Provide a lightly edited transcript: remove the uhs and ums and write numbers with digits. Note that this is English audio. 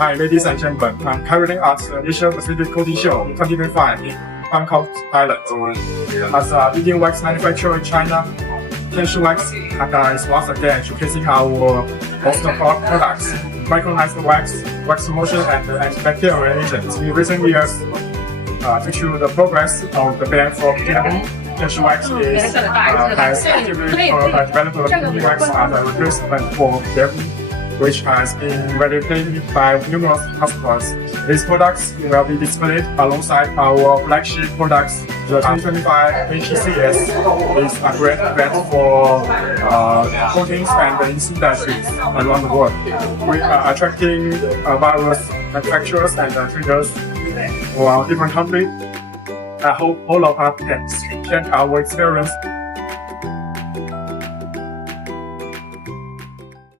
Hi, ladies and gentlemen. I'm currently at the Asia Pacific Coating Show 2025 in Bangkok, Thailand. As a leading wax manufacturer in China, Tianshi Wax is once again showcasing our most products, Micronized wax, wax emulsion, and anti-bacterial agents. In recent years, due to the progress of the ban for PTFE, Tianshi Wax has actively developed PTFE wax as a replacement for PTFE, which has been validated by numerous customers. These products will be displayed alongside our flagship products. The 2025 APCS is a great event for coatings and industries around the world. We are attracting various manufacturers and traders from different countries. I hope all of us can share our experience